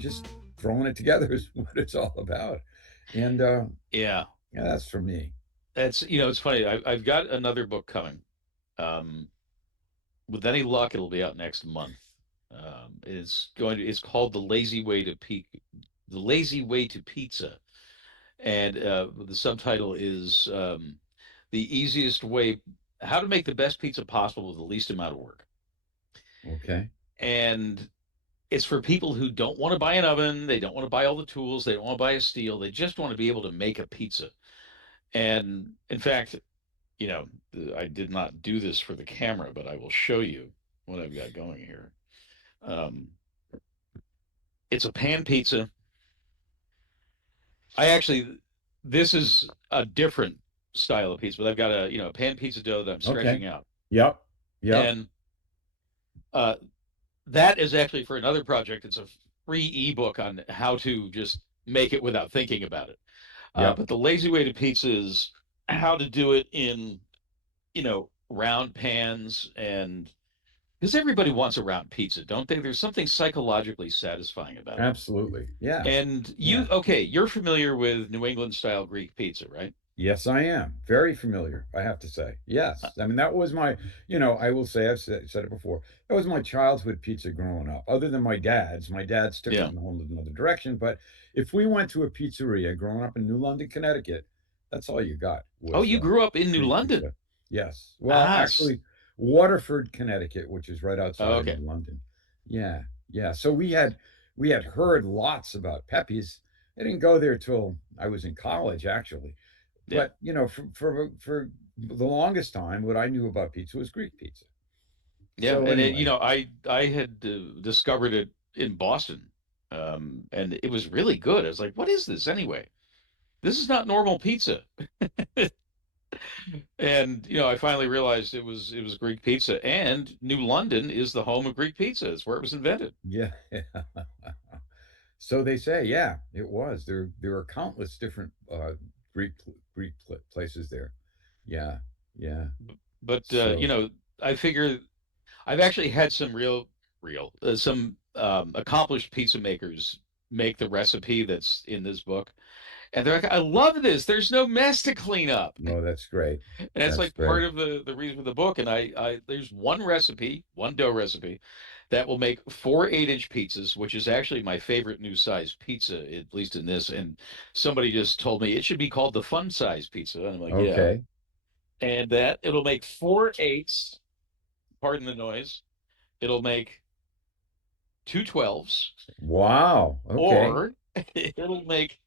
just throwing it together is what it's all about. And Yeah, yeah, that's for me. that's it's funny. I've got another book coming. Um, with any luck, it'll be out next month. It's called The Lazy Way to Pizza, and the subtitle is the easiest way, how to make the best pizza possible with the least amount of work. Okay. And it's for people who don't want to buy an oven, they don't want to buy all the tools, they don't want to buy a steel, they just want to be able to make a pizza. And in fact, you know, I did not do this for the camera, but I will show you what I've got going here. Um, it's a pan pizza. I actually, this is a different style of pizza, but I've got a pan pizza dough that I'm Okay. stretching out. Yep. Yep. And uh, that is actually for another project. It's a free ebook on how to just make it without thinking about it. Yep. But the lazy way to pizza is how to do it in, round pans, and because everybody wants a round pizza, don't they? There's something psychologically satisfying about it. Absolutely. Yeah. And Yeah. okay, you're familiar with New England style Greek pizza, right? Yes, I am. Very familiar, I have to say. Uh, Yes. I mean, that was my, I will say, said it before, that was my childhood pizza growing up, other than my dad's. My dad's took it yeah. in a whole another direction. But if we went to a pizzeria growing up in New London, Connecticut, that's all you got Oh, was you grew up in New Greek London. pizza. Yes. Well, Ah, actually, Waterford, Connecticut, which is right outside of okay. New London. Yeah. Yeah. So we had heard lots about Pepe's. I didn't go there till I was in college, actually. Yeah. But for the longest time, what I knew about pizza was Greek pizza. Yeah, So and anyway, I had discovered it in Boston, and it was really good. I was like, "What is this anyway? This is not normal pizza." And I finally realized it was Greek pizza, and New London is the home of Greek pizza. It's where it was invented. yeah. So they say, yeah, it was. There are countless different Greek places there. Yeah, yeah. But So I figure I've actually had some some accomplished pizza makers make the recipe that's in this book. And they're like, I love this. There's no mess to clean up. no, that's great. And that's That's like part great. of the reason for the book. And there's one recipe, one dough recipe, that will make four 8-inch pizzas, which is actually my favorite new size pizza, at least in this. And somebody just told me it should be called the fun size pizza. And I'm like, yeah. Okay. And that it'll make four eights, pardon the noise. It'll make two 12s, Wow. Okay. or it'll make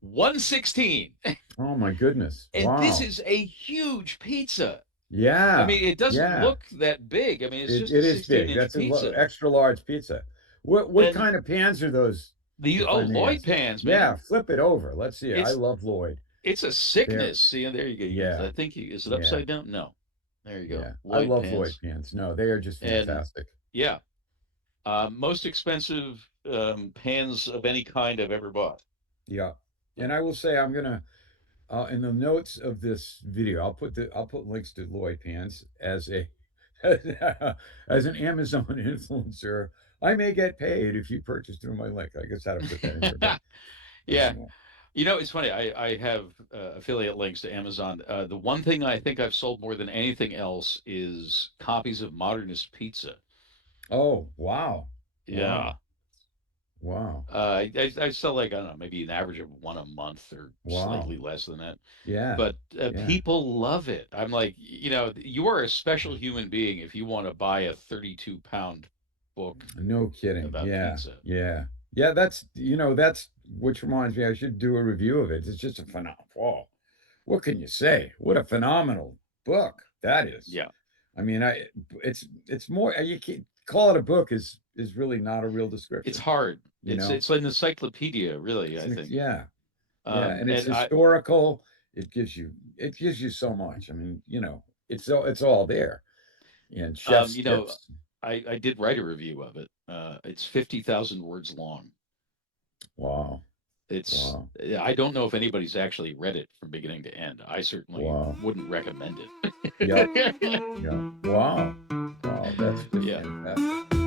116. Oh my goodness. And this Wow. is a huge pizza. I Yeah. mean, it doesn't Yeah. look that big. I mean, it's It, just a it is 16 big. inch That's pizza. extra large pizza. What And kind of pans are those, these, if oh, I may Lloyd ask? pans, Yeah, man. flip it over. Let's see it. I It's love Lloyd. it's a There. sickness. See, and there you go. Yeah, I think is it yeah, upside down? No. There you go. yeah. I Lloyd love Lloyd pans. pans. No, they are just And fantastic. yeah, most expensive pans of any kind I've ever bought. Yeah. And I will say I'm gonna in the notes of this video, I'll put links to Lloyd pans as a as an Amazon influencer. I may get paid if you purchase through my link. I guess how to put that in there, but Yeah. anyway. It's funny. I have affiliate links to Amazon. The one thing I think I've sold more than anything else is copies of Modernist Pizza. Oh, wow. Wow. Yeah. Wow. I sell like, I don't know, maybe an average of one a month or Wow. slightly less than that. Yeah. But Yeah. people love it. I'm like, you are a special human being if you want to buy a 32-pound book No kidding. about Yeah. pizza. Yeah. Yeah, that's which reminds me I should do a review of it. It's just a phenomenal. Whoa. What can you say? What a phenomenal book that is. Yeah. I mean, it's more you can call it a book is really not a real It's description, hard. you It's know. it's an encyclopedia, really, I think. Yeah. Yeah, and it's And I, historical. It gives you so much. I mean, it's all there. And um, chef's you know, tips. I did write a review of it. It's 50,000 words long. Wow. It's Wow. I don't know if anybody's actually read it from beginning to end. I certainly Wow. wouldn't recommend Yep. it. Yeah. Wow. Wow. That's just Yeah. fantastic.